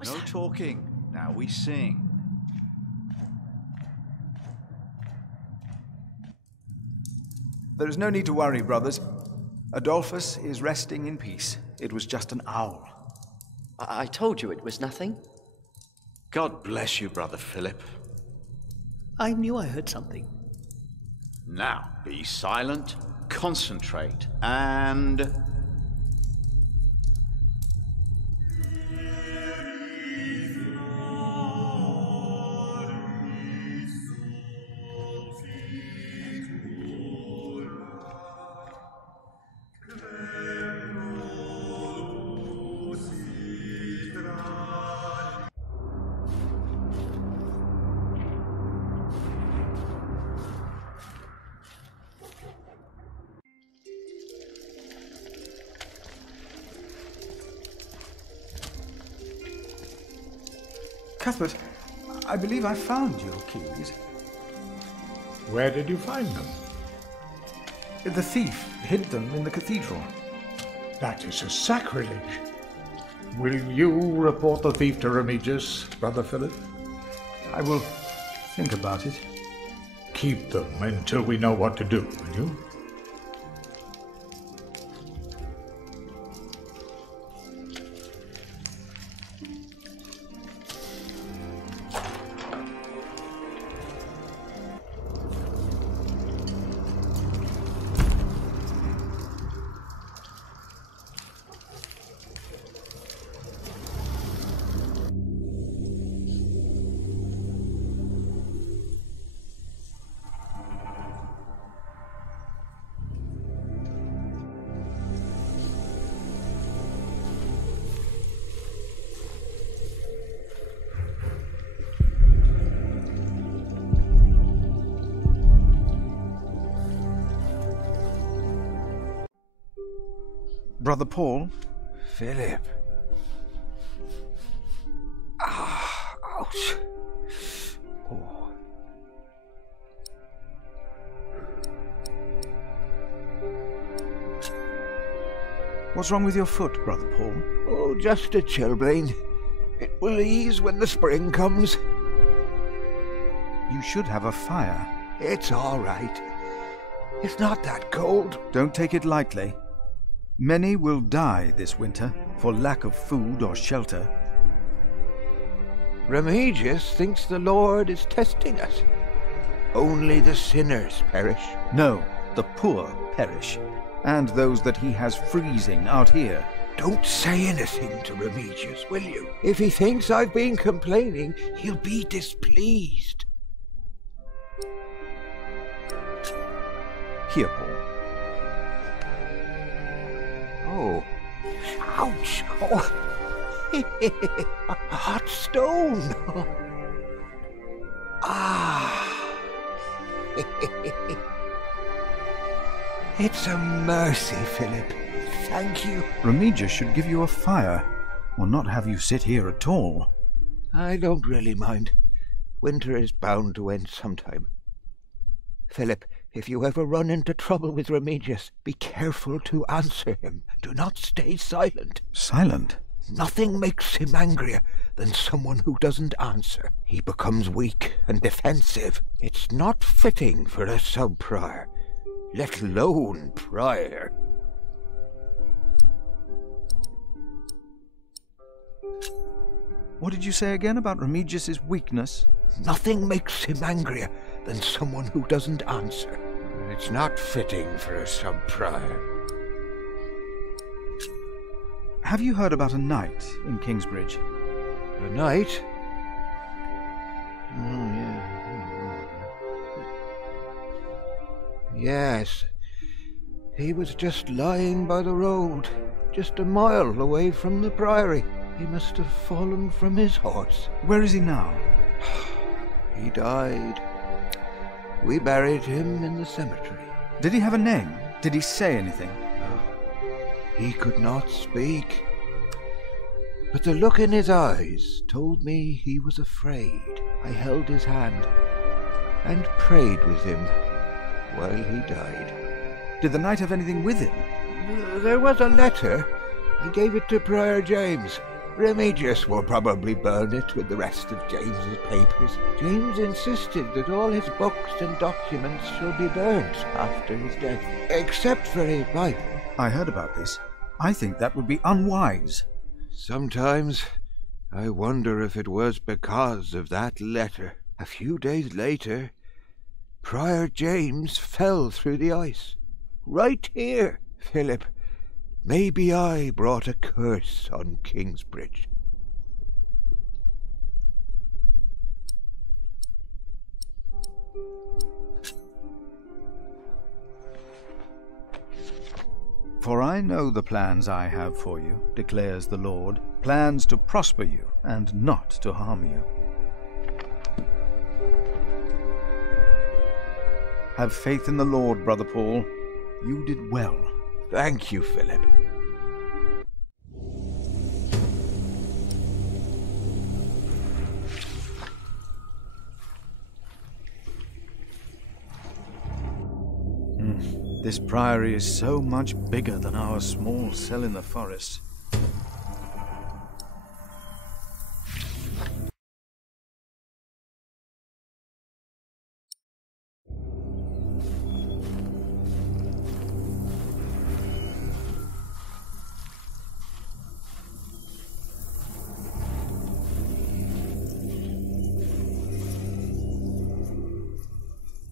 No talking. Now we sing. There is no need to worry, brothers. Adolphus is resting in peace. It was just an owl. I told you it was nothing. God bless you, Brother Philip. I knew I heard something. Now, be silent, concentrate, and... Cuthbert, I believe I found your keys. Where did you find them? The thief hid them in the cathedral. That is a sacrilege. Will you report the thief to Remigius, Brother Philip? I will think about it. Keep them until we know what to do, will you? Brother Paul? Philip. Ouch. Oh. What's wrong with your foot, Brother Paul? Oh, just a chilblain. It will ease when the spring comes. You should have a fire. It's all right. It's not that cold. Don't take it lightly. Many will die this winter for lack of food or shelter. Remigius thinks the Lord is testing us. Only the sinners perish. No, the poor perish, and those that he has freezing out here. Don't say anything to Remigius, will you? If he thinks I've been complaining, he'll be displeased. Here, Paul. Oh. Ouch! Oh. A hot stone! Ah! It's a mercy, Philip. Thank you. Remigius should give you a fire, or not have you sit here at all. I don't really mind. Winter is bound to end sometime. Philip, if you ever run into trouble with Remigius, be careful to answer him. Do not stay silent. Silent? Nothing makes him angrier than someone who doesn't answer. He becomes weak and defensive. It's not fitting for a sub-prior, let alone prior. What did you say again about Remigius's weakness? Nothing makes him angrier than someone who doesn't answer. It's not fitting for a sub-prior. Have you heard about a knight in Kingsbridge? A knight? Oh, yeah. Yes. He was just lying by the road, just a mile away from the priory. He must have fallen from his horse. Where is he now? He died. We buried him in the cemetery. Did he have a name? Did he say anything? He could not speak, but the look in his eyes told me he was afraid. I held his hand and prayed with him while he died. Did the knight have anything with him? There was a letter. I gave it to Prior James. Remigius will probably burn it with the rest of James's papers. James insisted that all his books and documents shall be burnt after his death, except for his Bible. I heard about this. I think that would be unwise. Sometimes I wonder if it was because of that letter. A few days later, Prior James fell through the ice. Right here, Philip. Maybe I brought a curse on Kingsbridge. For I know the plans I have for you, declares the Lord, plans to prosper you and not to harm you. Have faith in the Lord, Brother Paul. You did well. Thank you, Philip. This priory is so much bigger than our small cell in the forest.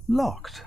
Locked.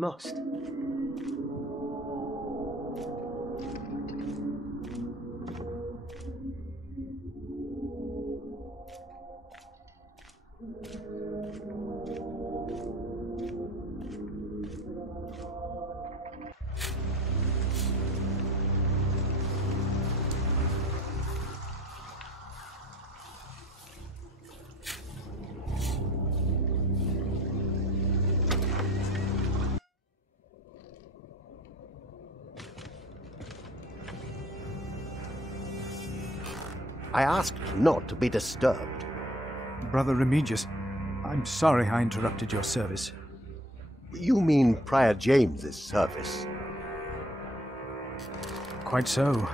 must. I asked not to be disturbed. Brother Remigius, I'm sorry I interrupted your service. You mean Prior James's service? Quite so.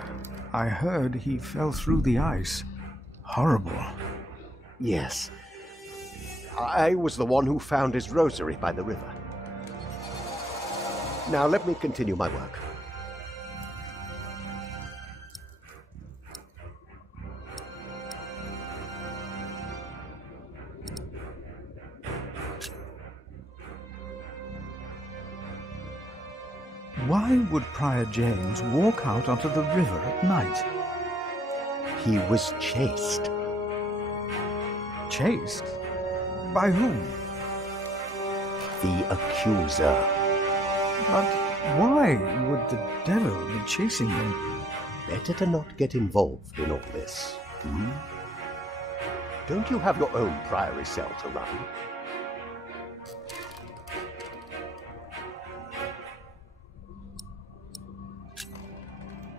I heard he fell through the ice. Horrible. Yes. I was the one who found his rosary by the river. Now let me continue my work. Why would Prior James walk out onto the river at night? He was chased. Chased? By whom? The accuser. But why would the devil be chasing him? Better to not get involved in all this. Hmm? Don't you have your own priory cell to run?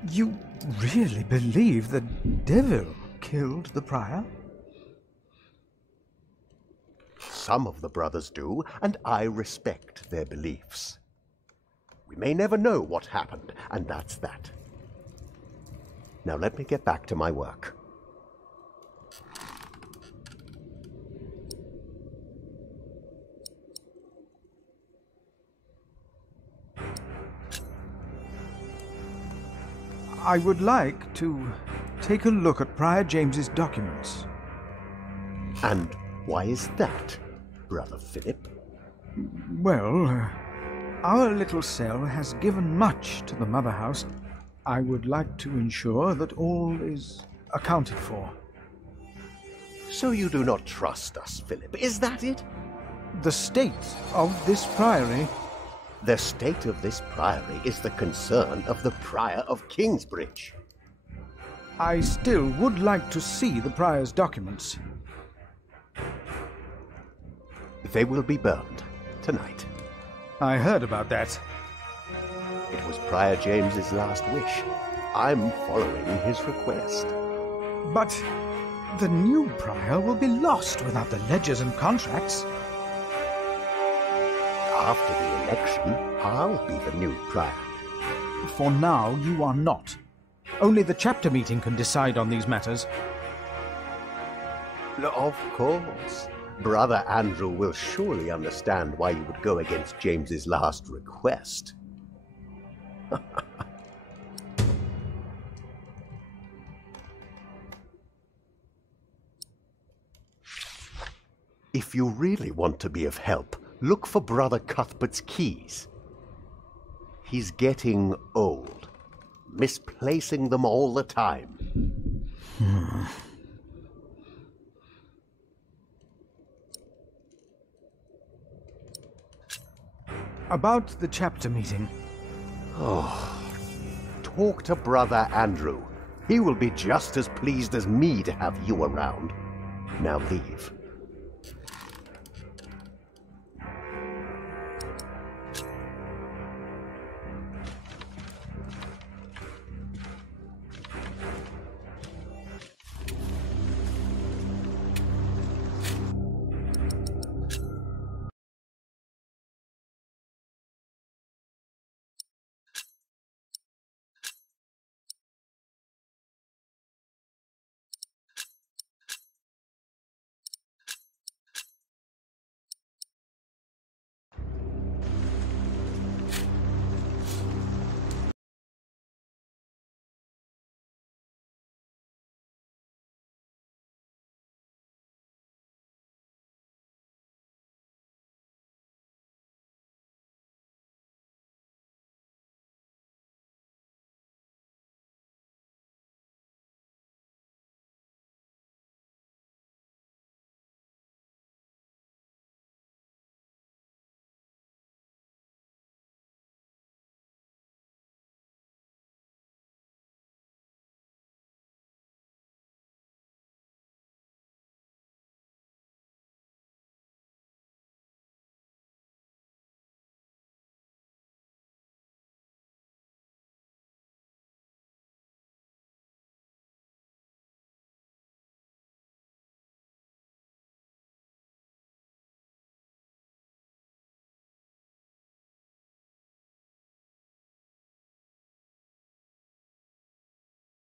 You really believe the devil killed the prior? Some of the brothers do, and I respect their beliefs. We may never know what happened, and that's that. Now let me get back to my work. I would like to take a look at Prior James's documents. And why is that, Brother Philip? Well, our little cell has given much to the Mother House. I would like to ensure that all is accounted for. So you do not trust us, Philip, is that it? The state of this priory... The state of this priory is the concern of the Prior of Kingsbridge. I still would like to see the prior's documents. They will be burned tonight. I heard about that. It was Prior James's last wish. I'm following his request. But the new prior will be lost without the ledgers and contracts. After the election, I'll be the new prior. For now, you are not. Only the chapter meeting can decide on these matters. Of course. Brother Andrew will surely understand why you would go against James's last request. If you really want to be of help, look for Brother Cuthbert's keys. He's getting old, misplacing them all the time. About the chapter meeting. Oh, talk to Brother Andrew. He will be just as pleased as me to have you around. Now leave.